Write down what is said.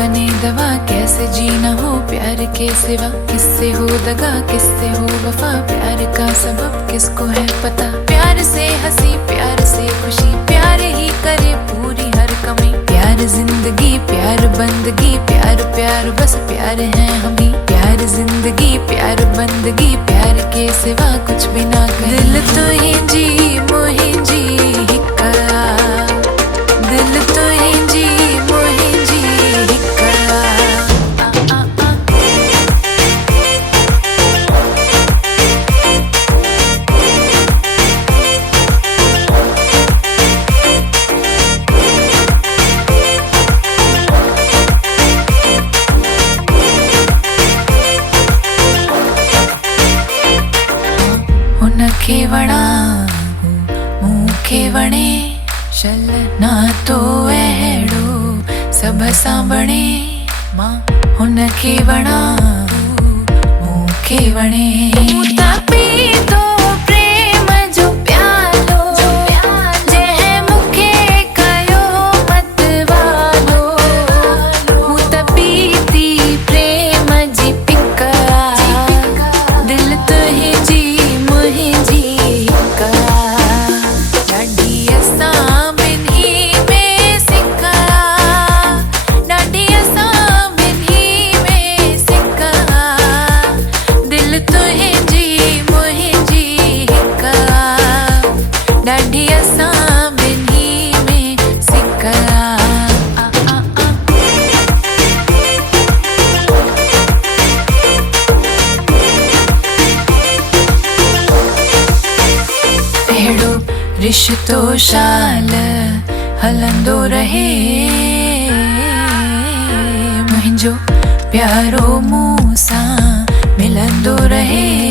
बने दवा, कैसे जीना हो प्यार के सिवा। किससे हो दगा, किससे हो वफा, प्यार का सबब किसको है पता। प्यार से हंसी, प्यार से खुशी, प्यार ही करे पूरी हर कमी। प्यार जिंदगी, प्यार बंदगी, प्यार प्यार बस प्यार है हम ही। प्यार जिंदगी, प्यार बंदगी, प्यार के सिवा कुछ भी ना कहीं। दिल तुहिंजी मुहिंजी हिक्का, दिल तुहिंजी मुहिंजी हिक्का। हुनखे वणा मूंखे वणे, शल ना तो अहिड़ो सभ सां बणे। मां हुनखे वणा मूंखे वणे। पीतो प्रेम जो प्यालो, जंहिं मूंखे कयो मतवालो। मूं त पीती प्रेम जी पिका, दिल तुहिंजी मुहिंजी हिक्का। ॾाढी असां ॿिन्ही में सिका, ॾाढी असां ॿिन्ही में सिका। दिल तुहिंजी मुहिंजी हिक्का, ॾाढी असां ॿिन्ही में सिका। अहिड़ो रिश्तो शाल हलंदो रहे, मुंहिंजो प्यारो मूं सां मिलंदो रहे।